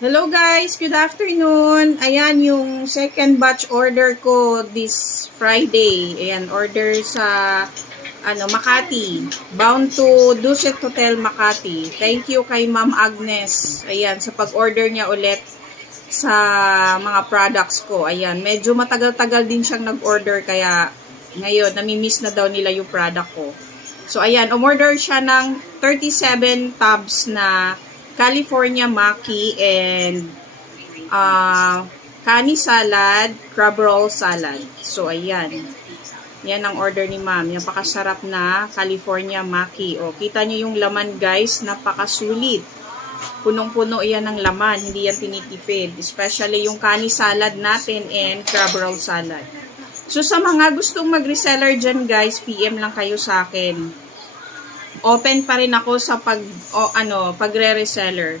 Hello guys, good afternoon. Ayan yung second batch order ko this Friday. Ayan, order sa Makati. Bound to Dusit Hotel Makati. Thank you kay Ma'am Agnes. Ayan, sa pag-order niya ulit sa mga products ko. Ayan, medyo matagal-tagal din siyang nag-order kaya ngayon nami-miss na daw nila yung product ko. So ayan, umorder siya ng 37 tubs na California Maki and kani salad, crab roll salad. So ayan. Yan ang order ni ma'am. Napakasarap na California Maki. O, kita nyo yung laman guys. Napakasulit. Punong-puno yan ng laman. Hindi yan tinitipid. Especially yung kani salad natin and crab roll salad. So sa mga gustong mag-reseller dyan guys, PM lang kayo sa akin. Open pa rin ako sa pagre-reseller.